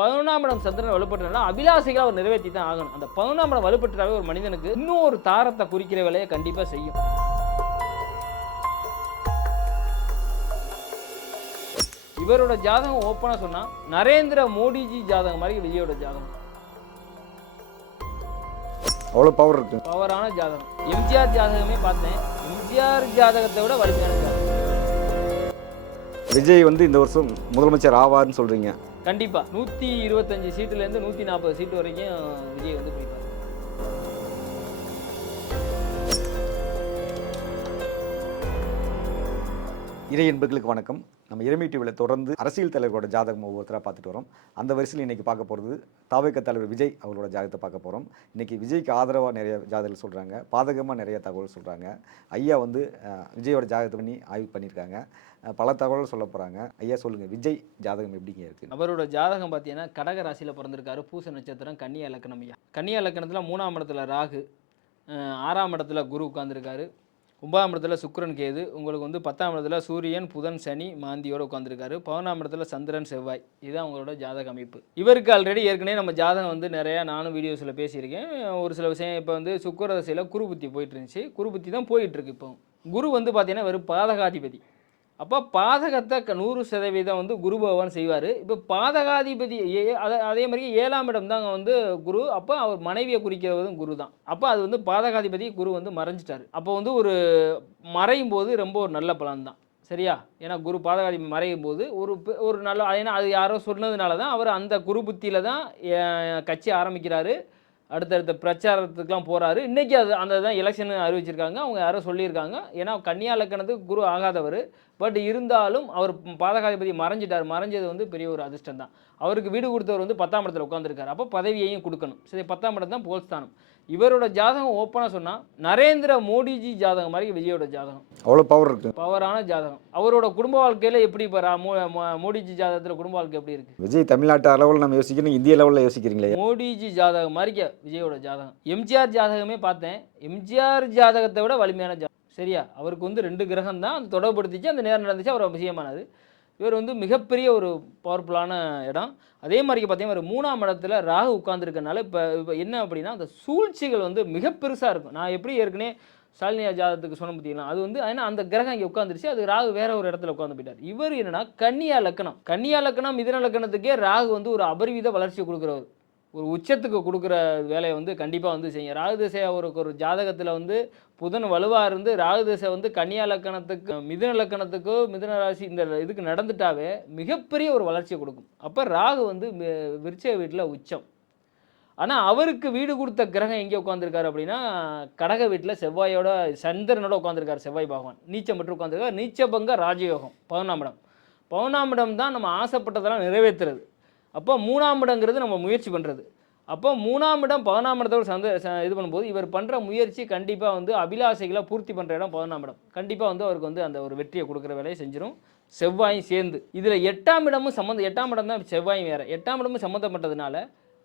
11ஆம் இடம் சந்திரன் வலுப்பட்டுனா அபிலாசைகளை அவர் நிறைவேற்றி தான் ஆகணும். அந்த 11ஆம் இடம் வலுப்பட்டாவே ஒரு மனிதனுக்கு இன்னும் ஒரு தாரத்தை குறிக்கிற வேலையை கண்டிப்பாக செய்யும். இவரோட ஜாதகம் ஓப்பனாக சொன்னால் நரேந்திர மோடிஜி ஜாதகம் மாதிரி விஜயோட ஜாதகம். அவ்வளோ பவர் இருக்கு, பவரான ஜாதகம். எம்ஜிஆர் ஜாதகமே பார்த்தேன், எம்ஜிஆர் ஜாதகத்தை விட வலிமையான ஜாதகம். விஜய் இந்த வருஷம் முதலமைச்சர் ஆவார்னு சொல்றீங்க? கண்டிப்பா 125 சீட்டுலேருந்து 140 சீட்டு வரைக்கும் விஜய் பிடிப்பார். இறை என்பர்களுக்கு வணக்கம். நம்ம இறைமை டிவியில் தொடர்ந்து அரசியல் தலைவரோட ஜாதகம் ஒவ்வொருத்தராக பார்த்துட்டு வரோம். அந்த வரிசையில் இன்றைக்கி பார்க்க போகிறது தாவேக தலைவர் விஜய் அவரோட ஜாதகத்தை பார்க்க போகிறோம். இன்றைக்கி விஜய்க்கு ஆதரவாக நிறைய ஜாதகங்கள் சொல்கிறாங்க, பாதகமாக நிறைய தகவல் சொல்கிறாங்க. ஐயா விஜயோட ஜாதகத்தை பண்ணி ஆய்வு பண்ணியிருக்காங்க, பல தகவல் சொல்ல போகிறாங்க. ஐயா சொல்லுங்கள், விஜய் ஜாதகம் எப்படிங்க இருக்குது? அவரோட ஜாதகம் பார்த்தீங்கன்னா கடக ராசியில் பிறந்திருக்காரு, பூச நட்சத்திரம், கன்னியா இலக்கணம். ஐயா கன்னியா இலக்கணத்தில் 3ஆம் இடத்துல ராகு, 6ஆம் இடத்துல குரு உட்காந்துருக்காரு, 9ஆம் இடத்துல சுக்கிரன் கேது, உங்களுக்கு 10ஆம் இடத்துல சூரியன் புதன் சனி மாந்தியோடு உட்காந்துருக்காரு, 11ஆம் இடத்துல சந்திரன் செவ்வாய். இதுதான் உங்களோட ஜாதக அமைப்பு. இவருக்கு ஆல்ரெடி ஏற்கனவே நம்ம ஜாதகம் நிறையா நானும் வீடியோஸில் பேசியிருக்கேன். ஒரு சில விஷயம் இப்போ சுக்கிர தசையில் குரு புத்தி போயிட்டு இருந்துச்சு, குரு புத்தி தான் போயிட்டுருக்கு. இப்போ குரு பார்த்தீங்கன்னா வெறும் பாதகாதிபதி. அப்போ பாதகத்தை 100% குரு பகவான் செய்வார். இப்போ பாதகாதிபதி அதே மாதிரி 7ஆம் இடம் தாங்க குரு. அப்போ அவர் மனைவியை குறிக்கிறதும் குரு தான். அப்போ அது பாதகாதிபதி குரு மறைஞ்சிட்டார். அப்போ ஒரு மறையும் போது ரொம்ப ஒரு நல்ல பலன் தான், சரியா? ஏன்னா குரு பாதகாதிபதி மறையும் போது ஒரு நல்ல, ஏன்னா அது யாரோ சொன்னதுனால தான் அவர் அந்த குரு புத்தியில் தான் கட்சி ஆரம்பிக்கிறாரு, அடுத்தடுத்த பிரச்சாரத்துக்குலாம் போகிறாரு. இன்றைக்கி அந்த தான் எலெக்ஷன் அறிவிச்சிருக்காங்க, அவங்க யாரோ சொல்லியிருக்காங்க. ஏன்னா கன்னியா இலக்கணத்துக்கு குரு ஆகாதவர், பட் இருந்தாலும் அவர் பாதகாதிபதி மறைஞ்சிட்டார். மறைஞ்சது பெரிய ஒரு அதிர்ஷ்டம் தான். அவருக்கு வீடு கொடுத்தவர் 10ஆம் இடத்துல உட்காந்துருக்காரு. அப்போ பதவியையும் கொடுக்கணும், சரி. 10ஆம் இடம் தான் போல்ஸ்தானம். இவரோட ஜாதகம் ஓப்பனாக சொன்னால் நரேந்திர மோடிஜி ஜாதகம் மாதிரி விஜயோட ஜாதகம். அவ்வளோ பவர் இருக்குது, பவரான ஜாதகம். அவரோட குடும்ப வாழ்க்கையில் எப்படி இப்போ மோடிஜி ஜாதகத்தில் குடும்ப வாழ்க்கை எப்படி இருக்குது? விஜய் தமிழ்நாட்டு அளவில் நம்ம யோசிக்கணும், இந்திய லெவலில் யோசிக்கிறீங்களே? மோடிஜி ஜாதகம் மாதிரி விஜயோட ஜாதகம். எம்ஜிஆர் ஜாதகமே பார்த்தேன், எம்ஜிஆர் ஜாதகத்தை விட வலிமையான ஜாதகம், சரியா? அவருக்கு 2 கிரகம் தான் அந்த தொடர்படுத்திச்சு, அந்த நேரம் நடந்துச்சு, அவர் விஷயமானது. இவர் மிகப்பெரிய ஒரு பவர்ஃபுல்லான இடம். அதே மாதிரி பார்த்தீங்கன்னா ஒரு 3ஆம் இடத்துல ராகு உட்கார்ந்துருக்கனால இப்போ என்ன அப்படின்னா அந்த சூழ்ச்சிகள் மிக பெருசாக இருக்கும். நான் எப்படி ஏற்கனவே ஸ்டாலினியா ஜாதகத்துக்கு சொன்ன பார்த்தீங்கன்னா அது ஏன்னா அந்த கிரகம் இங்கே உட்காந்துருச்சு, அது ராகு வேற ஒரு இடத்துல உட்காந்து போயிட்டார். இவர் என்னன்னா கன்னியா லக்கணம், கன்னியா லக்கணம் மிதுன லக்கணத்துக்கே ராகு ஒரு அபரிவித வளர்ச்சியை கொடுக்குறவர், ஒரு உச்சத்துக்கு கொடுக்குற வேலையை கண்டிப்பாக செய்யும். ராகு திசை ஒரு ஜாதகத்தில் புதன் வலுவாக இருந்து ராகு திசை கன்னியா லக்கணத்துக்கு மிதுன லக்கணத்துக்கோ மிதுன ராசி இந்த இதுக்கு நடந்துட்டாவே மிகப்பெரிய ஒரு வளர்ச்சியை கொடுக்கும். அப்போ ராகு விருச்சிக வீட்டில் உச்சம். ஆனால் அவருக்கு வீடு கொடுத்த கிரகம் எங்கே உட்காந்துருக்காரு அப்படின்னா கடக வீட்டில் செவ்வாயோட சந்திரனோட உட்காந்துருக்காரு. செவ்வாய் பகவான் நீச்சம் பெற்று உட்காந்துருக்காரு. நீச்சபங்க ராஜயோகம் 11ஆம் இடம். 11ஆம் இடம் தான் நம்ம ஆசைப்பட்டதெல்லாம் நிறைவேற்றுறது. அப்போ 3ஆம் இடங்கிறது நம்ம முயற்சி பண்ணுறது. அப்போ 3ஆம் இடம் 11ஆம் இடத்தோட இது பண்ணும்போது இவர் பண்ணுற முயற்சி கண்டிப்பாக அபிலாசைகளை பூர்த்தி பண்ணுற இடம் 11ஆம் இடம். கண்டிப்பாக அவருக்கு அந்த ஒரு வெற்றியை கொடுக்குற வேலையை செஞ்சிடும். செவ்வாயும் சேர்ந்து இதில் 8ஆம் இடமும் 8ஆம் இடம் தான் செவ்வாயும் வேறு, 8ஆம் இடமும் சம்மந்தப்பட்டதுனால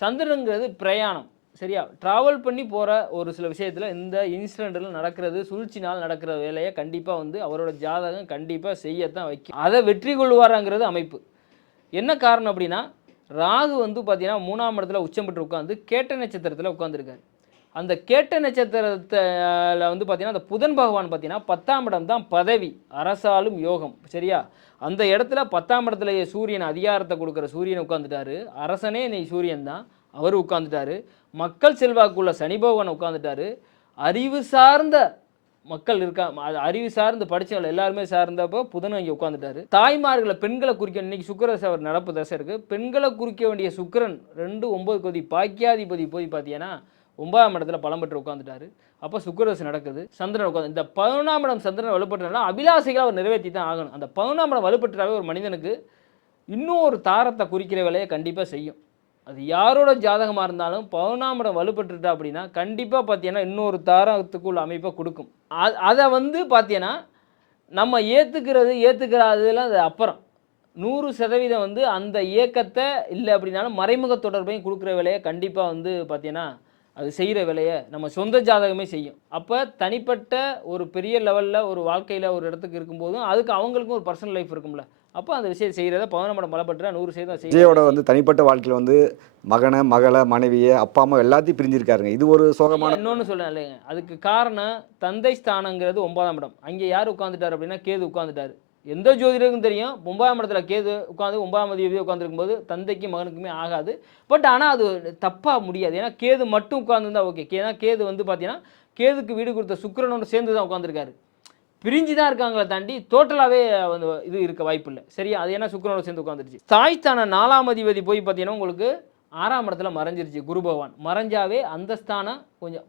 சந்திரங்கிறது பிரயாணம், சரியா? ட்ராவல் பண்ணி போகிற ஒரு சில விஷயத்தில் இந்த இன்சிடென்ட்டில் நடக்கிறது, சூழ்ச்சினால் நடக்கிற வேலையை கண்டிப்பாக அவரோட ஜாதகம் கண்டிப்பாக செய்யத்தான் வைக்கும். அதை வெற்றி கொள்வாராங்கிறது அமைப்பு. என்ன காரணம் அப்படின்னா ராகு பார்த்தீங்கன்னா 3ஆம் இடத்துல உச்சம் பெற்று உட்காந்து கேட்ட நட்சத்திரத்தில் உட்காந்துருக்காரு. அந்த கேட்ட நட்சத்திரத்தில் பார்த்தீங்கன்னா அந்த புதன் பகவான் பார்த்தீங்கன்னா 10ஆம் இடம் தான் பதவி, அரசாலும் யோகம், சரியா? அந்த இடத்துல 10ஆம் இடத்துலயே சூரியன் அதிகாரத்தை கொடுக்குற சூரியன் உட்காந்துட்டாரு. அரசனே இன்னைக்கு சூரியன் தான், அவர் உட்காந்துட்டாரு. மக்கள் செல்வாக்குள்ள சனி பகவான் உட்காந்துட்டாரு. அறிவு சார்ந்த மக்கள் அறிவு சார்ந்து படித்தவங்க எல்லாருமே சார்ந்தப்போ புதனும் இங்கே உட்காந்துட்டாரு. தாய்மார்களை பெண்களை குறிக்க இன்னைக்கு சுக்கிர தசை அவர் நடப்பு தசை இருக்குது. பெண்களை குறிக்க வேண்டிய சுக்கிரன் 2-9 கொதி பாக்கியாதிபதி போய் பார்த்தீங்கன்னா 9ஆம் இடத்துல பலம் பெற்று உட்காந்துட்டாரு. அப்போ சுக்கிரதசை நடக்குது, சந்திரன் உட்காந்து. இந்த 11ஆம் இடம் சந்திரன் வலுப்பட்டுனா அபிலாசைகளை அவர் நிறைவேற்றி தான் ஆகணும். அந்த 11ஆம் இடம் வலுப்பட்டாவே ஒரு மனிதனுக்கு இன்னும் ஒரு தாரத்தை குறிக்கிற வேலையை கண்டிப்பாக செய்யும். அது யாரோட ஜாதகமாக இருந்தாலும் 11ஆம் இடம் வலுப்பட்டுட்டா அப்படின்னா கண்டிப்பாக பார்த்தீங்கன்னா இன்னொரு தாரத்துக்குள்ள அமைப்பை கொடுக்கும். அதை பார்த்தீங்கன்னா நம்ம ஏற்றுக்கிறதுலாம் அது அப்புறம் 100% அந்த இயக்கத்தை இல்லை அப்படின்னாலும் மறைமுக தொடர்பையும் கொடுக்குற வேலையை கண்டிப்பாக பார்த்தீங்கன்னா அது செய்கிற வேலையை நம்ம சொந்த ஜாதகமே செய்யும். அப்போ தனிப்பட்ட ஒரு பெரிய லெவலில் ஒரு வாழ்க்கையில் ஒரு இடத்துக்கு இருக்கும்போதும் அதுக்கு அவங்களுக்கும் ஒரு பர்சனல் லைஃப் இருக்கும்ல, அப்போ அந்த விஷயம் செய்கிறத 11 பலப்பற்றா 100% விஜயோட வந்து தனிப்பட்ட வாழ்க்கையில் வந்து மகனை மகளை மனைவியை அப்பா அம்மா எல்லாத்தையும் பிரிஞ்சிருக்காருங்க. இது ஒரு சோகமான இன்னொன்று சொல்லேன் இல்லைங்க, அதுக்கு காரணம் தந்தை ஸ்தானங்கிறது 9ஆம் இடம். அங்கே யார் உட்காந்துட்டார் அப்படின்னா கேது உட்காந்துட்டார். எந்த ஜோதிடருக்கும் தெரியும் 9ஆம் இடத்துல கேது உட்காந்து 9ஆம் அதிபதி உட்காந்துருக்கும் போது தந்தைக்கும் மகனுக்குமே ஆகாது. பட் ஆனால் அது தப்பாக முடியாது. ஏன்னா கேது மட்டும் உட்காந்துருந்தா ஓகே. ஏன்னா கேது வந்து பார்த்தீங்கன்னா கேதுக்கு வீடு கொடுத்த சுக்கிரனோட சேர்ந்து தான் உட்காந்துருக்காரு. பிரிஞ்சு தான் இருக்காங்களே தாண்டி டோட்டலாகவே வந்து இது இருக்க வாய்ப்பு இல்லை. சரியா? அது ஏன்னா சுக்கிரனோட சேர்ந்து உட்காந்துருச்சு. தாய்ஸ்தான 4ஆம் அதிபதி போய் பார்த்தீங்கன்னா உங்களுக்கு 6ஆம் இடத்துல மறைஞ்சிருச்சு குரு பகவான். மறைஞ்சாவே அந்த ஸ்தானம் கொஞ்சம்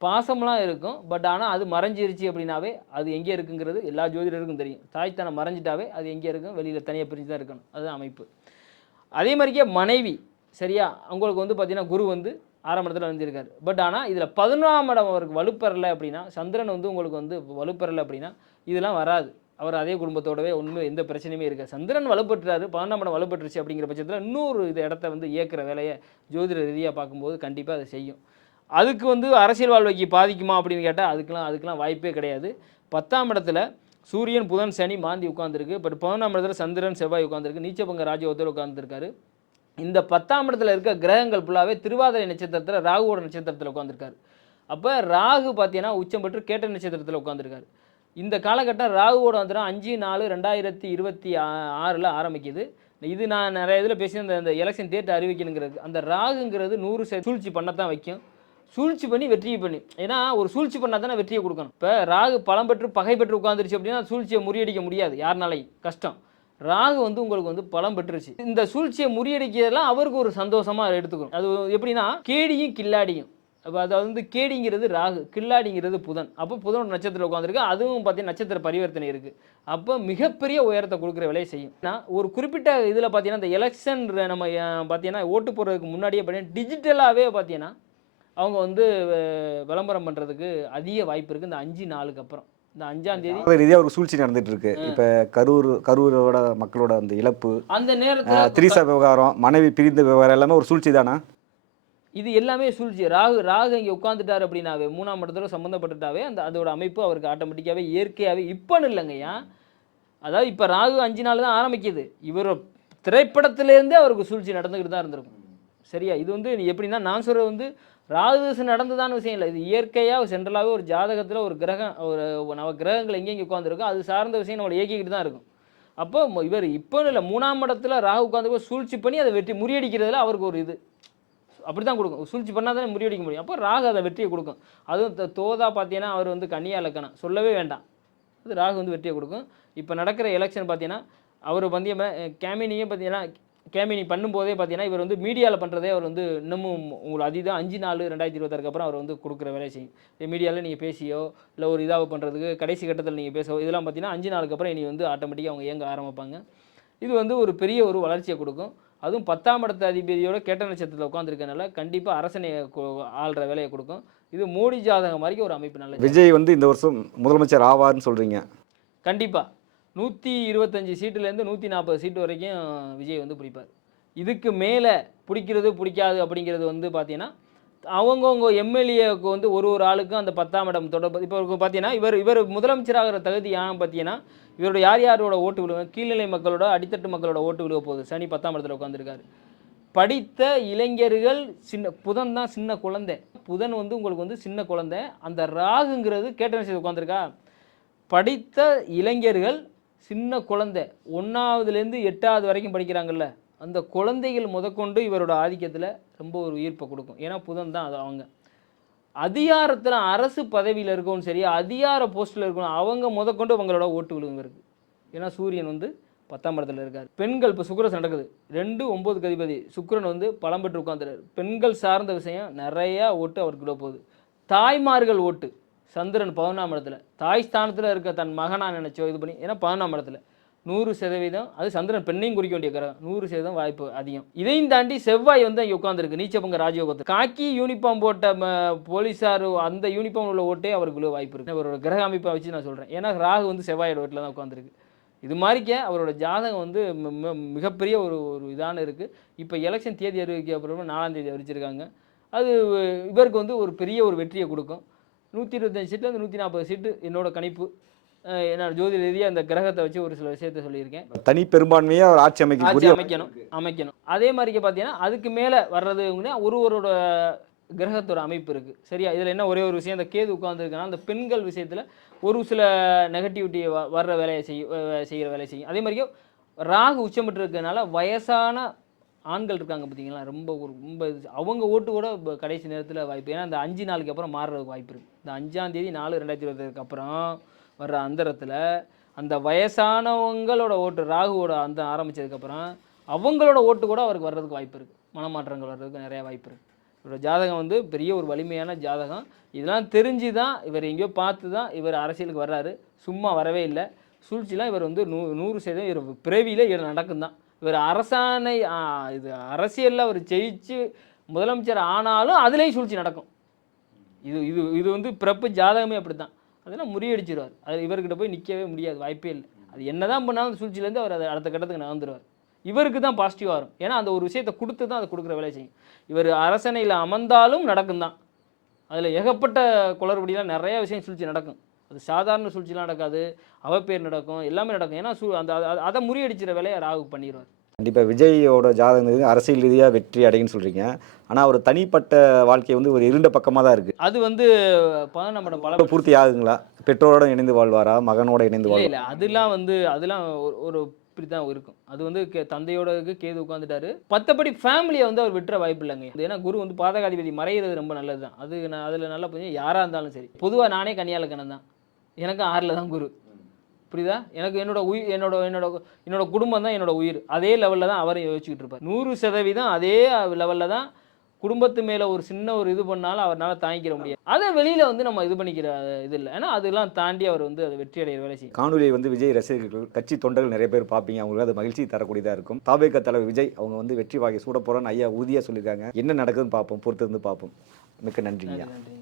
பாசம்லாம் இருக்கும். பட் ஆனால் அது மறைஞ்சிருச்சு அப்படின்னாவே அது எங்கே இருக்குங்கிறது எல்லா ஜோதிடருக்கும் தெரியும். தாய்ஸ்தானம் மறைஞ்சிட்டாவே அது எங்கே இருக்கும், வெளியில் தனியாக பிரிஞ்சு தான் இருக்கணும். அதுதான் அமைப்பு. அதே மாதிரிக்கே மனைவி சரியா, அவங்களுக்கு வந்து பார்த்தீங்கன்னா குரு வந்து 6ஆம் இடத்துல வந்துருக்காரு. பட் ஆனால் இதில் 11ஆம் இடம் அவருக்கு வலுப்பெறலை அப்படின்னா, சந்திரன் வந்து உங்களுக்கு வந்து வலுப்பெறலை அப்படின்னா இதெல்லாம் வராது. அவர் அதே குடும்பத்தோடவே ஒன்றும் எந்த பிரச்சனையுமே இருக்காது. சந்திரன் வலுப்பெற்றாரு, 12ஆம் இடம் வலுப்பெற்றுச்சு அப்படிங்கிற பட்சத்தில் இன்னொரு இது இடத்த வந்து இயக்குற வேலையை ஜோதிட ரீதியாக பார்க்கும்போது கண்டிப்பாக அதை செய்யும். அதுக்கு வந்து அரசியல் வாழ்க்கைக்கு பாதிக்குமா அப்படின்னு கேட்டால் அதுக்கெலாம் வாய்ப்பே கிடையாது. 10ஆம் இடத்துல சூரியன் புதன் சனி மாந்தி உட்காந்துருக்கு. பட் 11ஆம் இடத்துல சந்திரன் செவ்வாய் உட்காந்துருக்கு. நீச்சபங்க ராஜயோகத்தில் உட்காந்துருக்காரு. இந்த 10ஆம் இடத்துல இருக்க கிரகங்கள் ஃபுல்லாகவே திருவாதிரை நட்சத்திரத்தில் ராகுவோட நட்சத்திரத்தில் உட்காந்துருக்காரு. அப்போ ராகு பார்த்தீங்கன்னா உச்சம் பெற்று கேட்ட நட்சத்திரத்தில் உட்காந்துருக்காரு. இந்த காலகட்டம் ராகுவோட வந்துடும் 5/4/2026 ஆரம்பிக்குது. இது நான் நிறைய இதில் பேசி இந்த எலெக்ஷன் டேட் அறிவிக்கணுங்கிறது. அந்த ராகுங்கிறது 100% சூழ்ச்சி பண்ணத்தான் வைக்கும். சூழ்ச்சி பண்ணி வெற்றியை பண்ணி, ஏன்னா ஒரு சூழ்ச்சி பண்ணால் தானே வெற்றியை கொடுக்கணும். இப்போ ராகு பலம் பெற்று பகை பெற்று உட்காந்துருச்சு அப்படின்னா சூழ்ச்சியை முறியடிக்க முடியாது, யாருனாலையும் கஷ்டம். ராகு வந்து உங்களுக்கு வந்து பலம் பெற்றுருச்சு. இந்த சூழ்ச்சியை முறியடிக்கிறதெல்லாம் அவருக்கு ஒரு சந்தோஷமாக எடுத்துக்கணும். அது எப்படின்னா கேடியும் கில்லாடியும். அப்போ அதாவது வந்து கேடிங்கிறது ராகு, கில்லாடிங்கிறது புதன். அப்போ புதனோட நட்சத்திரம் உட்காந்துருக்கு. அதுவும் பார்த்தீங்கன்னா நட்சத்திர பரிவர்த்தனை இருக்குது. அப்போ மிகப்பெரிய உயரத்தை கொடுக்குற வேலையை செய்யும். ஒரு குறிப்பிட்ட இதில் பார்த்தீங்கன்னா இந்த எலெக்ஷன் நம்ம பார்த்தீங்கன்னா ஓட்டு போடுறதுக்கு முன்னாடியே பார்த்தீங்கன்னா டிஜிட்டலாகவே பார்த்தீங்கன்னா அவங்க வந்து விளம்பரம் பண்ணுறதுக்கு அதிக வாய்ப்பு இருக்குது. இந்த 5 நாளுக்கு அப்புறம் இந்த 5ஆம் தேதி ரீதியாக ஒரு சூழ்ச்சி நடந்துட்டு இருக்கு. இப்போ கரூரோட மக்களோட அந்த இழப்பு, அந்த நேரத்தில் திரிசா விவகாரம், மனைவி பிரிந்த விவகாரம் எல்லாமே ஒரு சூழ்ச்சி தானே? இது எல்லாமே சூழ்ச்சி. ராகு இங்கே உட்காந்துட்டார் அப்படின்னாவே 3ஆம் இடத்துல சம்மந்தப்பட்டுட்டாவே அதோட அமைப்பு அவருக்கு ஆட்டோமேட்டிக்காகவே இயற்கையாகவே இப்போன்னு இல்லைங்கய்யா. அதாவது இப்போ ராகு 5 நாள் தான் ஆரம்பிக்குது. இவர் திரைப்படத்திலேருந்தே அவருக்கு சூழ்ச்சி நடந்துக்கிட்டு தான் இருந்திருக்கும். சரியா? இது வந்து எப்படின்னா நான் சொல்கிறது வந்து ராகு நடந்ததான விஷயம் இல்லை. இது இயற்கையாக சென்ட்ரலாகவே ஒரு ஜாதகத்தில் ஒரு கிரகம், ஒரு நவ கிரகங்கள் எங்கெங்கே உட்காந்துருக்கோ அது சார்ந்த விஷயம் நம்மளை இயக்கிக்கிட்டு தான் இருக்கும். அப்போ இவர் இப்போ இல்லை 3ஆம் இடத்துல ராகு உட்காந்து சூழ்ச்சி பண்ணி அதை வெற்றி முறியடிக்கிறதுல அவருக்கு ஒரு இது அப்படி தான் கொடுக்கும். சூழ்ச்சி பண்ணால் தானே முறியடிக்க முடியும். அப்போ ராகு அதை வெற்றியை கொடுக்கும். அதுவும் தோதா பார்த்தீங்கன்னா அவர் வந்து கன்னியா இலக்கணம் சொல்லவே வேண்டாம். அது ராகு வந்து வெற்றியை கொடுக்கும். இப்போ நடக்கிற எலெக்ஷன் பார்த்தீங்கன்னா அவர் வந்து கேமினியே பார்த்தீங்கன்னா கேமினி பண்ணும்போதே பார்த்தீங்கன்னா இவர் வந்து மீடியாவில் பண்ணுறதே அவர் வந்து இன்னமும் உங்களுக்கு அதுதான் 5/4/2026 அப்புறம் அவர் வந்து கொடுக்குற வேலையை செய்யும். மீடியாவில் நீங்கள் பேசியோ இல்லை ஒரு இதாக பண்ணுறதுக்கு கடைசி கட்டத்தில் நீங்கள் பேசோ இதெல்லாம் பார்த்தீங்கன்னா 5 நாளுக்கு அப்புறம் இனி வந்து ஆட்டோமேட்டிக்காக அவங்க இயங்க ஆரம்பிப்பாங்க. இது வந்து ஒரு பெரிய ஒரு வளர்ச்சியை கொடுக்கும். அதுவும் 10ஆம் இடத்து அதிபதியோட கேட்ட நட்சத்திரத்தில் உட்காந்துருக்கனால கண்டிப்பாக அரசனை ஆள்ற வேலையை கொடுக்கும். இது மோடி ஜாதகம் மாதிரி ஒரு அமைப்பு. நல்ல விஜய் வந்து இந்த வருஷம் முதலமைச்சர் ஆவார்னு சொல்கிறீங்க? கண்டிப்பாக 125 சீட்டுலேருந்து 140 சீட்டு வரைக்கும் விஜய் வந்து பிடிப்பார். இதுக்கு மேலே பிடிக்கிறது பிடிக்காது அப்படிங்கிறது வந்து பார்த்தீங்கன்னா அவங்கவுங்க எம்எல்ஏவுக்கு வந்து ஒரு ஆளுக்கும் அந்த 10ஆம் இடம் தொடர்பு. இப்போ பார்த்தீங்கன்னா இவர் முதலமைச்சராகிற தகுதி ஏன் பார்த்தீங்கன்னா இவரோட யாரோட ஓட்டு விழுவ கீழ்நிலை மக்களோட அடித்தட்டு மக்களோட ஓட்டு விழுவ போகுது. சனி 10ஆம் இடத்துல உட்காந்துருக்காரு. படித்த இளைஞர்கள் புதன் தான் சின்ன குழந்தை. புதன் வந்து உங்களுக்கு வந்து சின்ன குழந்தை. அந்த ராகுங்கிறது கேட்ட நட்சத்திரத்தில் உட்காந்துருக்கா. படித்த இளைஞர்கள் சின்ன குழந்தை 1ஆவதுலேருந்து 8ஆவது வரைக்கும் படிக்கிறாங்கல்ல, அந்த குழந்தைகள் முதற்கொண்டு இவரோட ஆதிக்கத்தில் ரொம்ப ஒரு ஈர்ப்பை கொடுக்கும். ஏன்னா புதன் தான் அது அவங்க அதிகாரத்தில் அரசு பதவியில் இருக்கவும் சரி, அதிகார போஸ்ட்டில் இருக்கணும், அவங்க முதற்கொண்டு அவங்களோட ஓட்டு விழுங்க இருக்குது. ஏன்னா சூரியன் வந்து 10ஆம் இடத்துல இருக்கார். பெண்கள் இப்போ சுக்கிரன் நடக்குது 2-9 அதிபதி சுக்கிரன் வந்து பலம் பெற்று உட்காந்துறாரு. பெண்கள் சார்ந்த விஷயம் நிறையா ஓட்டு அவருக்கு விட போகுது. தாய்மார்கள் ஓட்டு சந்திரன் 11ஆம் இடத்துல தாய் ஸ்தானத்தில் இருக்க தன் மகனா நினைச்சோ இது பண்ணி, ஏன்னா 11ஆம் இடத்துல 100% அது சந்திரன் பெண்ணையும் குறிக்க வேண்டிய கிரகம். 100% வாய்ப்பு அதிகம். இதையும் தாண்டி செவ்வாய் வந்து அங்கே உட்காந்துருக்கு நீச்சபங்க ராஜயோகத்தில். காக்கி யூனிஃபார்ம் போட்ட போலீஸார் அந்த யூனிஃபார்ம் உள்ள ஓட்டே அவருக்கு வாய்ப்பு இருக்குது. அவரோட கிரக அமைப்பை வச்சு நான் சொல்கிறேன். ஏன்னா ராகு வந்து செவ்வாயோட வீட்டில் தான் உட்காந்துருக்கு. இது மாதிரிக்க அவரோட ஜாதகம் வந்து மிகப்பெரிய ஒரு இதான இருக்குது. இப்போ எலெக்ஷன் தேதி அறிவிக்க அப்புறமா 4ஆம் தேதி அறிவிச்சிருக்காங்க. அது இவருக்கு வந்து ஒரு பெரிய ஒரு வெற்றியை கொடுக்கும். 125 சீட்டில் 140 சீட்டு என்னோட கணிப்பு. நான் ஜோதிட ரீதியாக அந்த கிரகத்தை வச்சு ஒரு சில விஷயத்த சொல்லியிருக்கேன். தனி பெரும்பான்மையாக ஒரு ஆட்சி ஆட்சி அமைக்கக்கூடிய அமைக்கணும். அதே மாதிரிக்கு பார்த்தீங்கன்னா அதுக்கு மேலே வர்றதுங்கன்னா ஒருவரோட கிரகத்தோட அமைப்பு இருக்குது. சரியா? இதில் என்ன ஒரே ஒரு விஷயம், இந்த கேது உட்காந்துருக்குன்னா அந்த பெண்கள் விஷயத்தில் ஒரு சில நெகட்டிவிட்டி வர்ற வேலையை செய்கிற வேலையை செய்யும். அதே மாதிரியே ராகு உச்சம் பெற்று இருக்கிறதுனால வயசான ஆண்கள் இருக்காங்க பார்த்தீங்களா, ரொம்ப அவங்க ஓட்டு கூட கடைசி நேரத்தில் வாய்ப்பு. ஏன்னா அந்த 5 நாளுக்கு அப்புறம் மாறுறதுக்கு வாய்ப்பு இருக்குது. இந்த 5ஆம் தேதி 4/2020 அப்புறம் வர்ற அந்தரத்தில் அந்த வயசானவங்களோட ஓட்டு ராகுவோட அந்த ஆரம்பித்ததுக்கப்புறம் அவங்களோட ஓட்டு கூட அவருக்கு வர்றதுக்கு வாய்ப்பு இருக்குது. மனமாற்றங்கள் வர்றதுக்கு நிறையா வாய்ப்பு இருக்குது. இவரோட ஜாதகம் வந்து பெரிய ஒரு வலிமையான ஜாதகம். இதெல்லாம் தெரிஞ்சு தான் இவர் எங்கேயோ பார்த்து தான் இவர் அரசியலுக்கு வர்றாரு. சும்மா வரவே இல்லை. சூழ்ச்சிலாம் இவர் வந்து 100% இவர் பிறவியில் இவர் நடக்கும் தான். இவர் அரசாணை இது அரசியலில் அவர் ஜெயிச்சு முதலமைச்சர் ஆனாலும் அதுலேயும் சூழ்ச்சி நடக்கும். இது இது இது வந்து பிறப்பு ஜாதகமே அப்படி தான். அதெல்லாம் முறியடிச்சிருவார். அது இவர்கிட்ட போய் நிற்கவே முடியாது, வாய்ப்பே இல்லை. அது என்ன தான் பண்ணாலும் சூழ்ச்சியிலேருந்து அவர் அதை அடுத்த கட்டத்துக்கு நகர்ந்துருவார். இவருக்கு தான் பாசிட்டிவாக வரும். ஏன்னா அந்த ஒரு விஷயத்தை கொடுத்து தான் அதை கொடுக்குற வேலையை செய்யும். இவர் அரசணையில் அமர்ந்தாலும் நடக்கும் தான். அதில் ஏகப்பட்ட குளறுபடிலாம் நிறைய விஷயம் சூழ்ச்சி நடக்கும். அது சாதாரண சூழ்ச்சிலாம் நடக்காது, அவப்பேர் நடக்கும், எல்லாமே நடக்கும். ஏன்னா அந்த அதை முறியடிச்சிற வேலையை ராகு பண்ணிடுவார். கண்டிப்பாக விஜயோட ஜாதகம் வந்து அரசியல் ரீதியாக வெற்றி அடையுன்னு சொல்கிறீங்க. ஆனால் ஒரு தனிப்பட்ட வாழ்க்கை வந்து ஒரு இருண்ட பக்கமாக தான் இருக்குது. அது வந்து நம்ம பல பூர்த்தி ஆகுங்களா? பெற்றோரோட இணைந்து வாழ்வாரா, மகனோட இணைந்து வாழ்வாரா? இல்லை, அதெல்லாம் வந்து அதெல்லாம் ஒரு இப்படி தான் இருக்கும். அது வந்து தந்தையோட கேது உட்காந்துட்டாரு. மற்றபடி ஃபேமிலியை வந்து அவர் விட்டுற வாய்ப்பு இல்லைங்க. ஏன்னா குரு வந்து பாதகாதிபதி மறைகிறது ரொம்ப நல்லது தான். அது நான் அதில் நல்லா புரிஞ்சு யாராக இருந்தாலும் சரி. பொதுவாக நானே கன்னியாலக்கணம் தான். எனக்கு 6ல் தான் குரு. புரியுதா? எனக்கு என்னோட குடும்பம் தான் என்னோட உயிர். அதே லெவலில் தான் அவரை யோசிச்சுக்கிட்டு இருப்பார். 100% அதே லெவலில் தான். குடும்பத்து மேலே ஒரு சின்ன ஒரு இது பண்ணாலும் அவரால் தாங்கிக்கிற முடியாது. அதை வெளியில் வந்து நம்ம இது பண்ணிக்கிற இது இல்லை. ஏன்னா அதெல்லாம் தாண்டி அவர் வந்து அதை வெற்றி அடைகிற வேலை செய்யும். காணொலியை வந்து விஜய் ரசிகர்கள், கட்சி தொண்டர்கள் நிறைய பேர் பார்ப்பீங்க. அவங்களுக்கு அது மகிழ்ச்சி தரக்கூடியதாக இருக்கும். தாவேக தலைவர் விஜய் அவங்க வந்து வெற்றி வாகை சூட போகிறோன்னு ஐயா உறுதியாக சொல்லியிருக்காங்க. என்ன நடக்குதுன்னு பார்ப்போம், பொறுத்திருந்து பார்ப்போம். மிக்க நன்றிங்க. நன்றி.